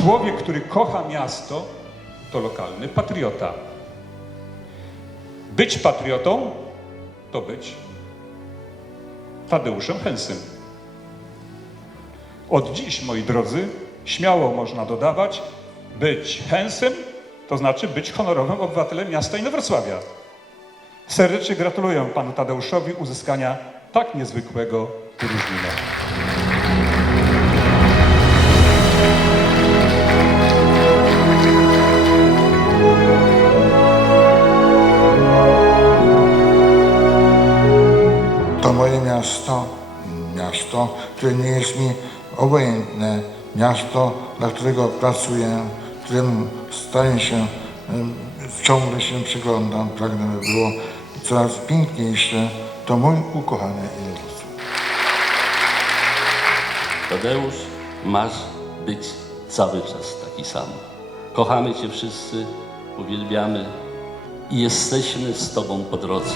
Człowiek, który kocha miasto, to lokalny patriota. Być patriotą to być Tadeuszem Hensym. Od dziś, moi drodzy, śmiało można dodawać, być Hensym to znaczy być honorowym obywatelem miasta Inowrocławia. Serdecznie gratuluję panu Tadeuszowi uzyskania tak niezwykłego wyróżnienia. To moje miasto, miasto, które nie jest mi obojętne, miasto, dla którego pracuję, którym staję się, ciągle się przyglądam, pragnę, by było coraz piękniejsze, to mój ukochany Inowrocław. Tadeusz, masz być cały czas taki sam. Kochamy Cię wszyscy, uwielbiamy i jesteśmy z Tobą po drodze.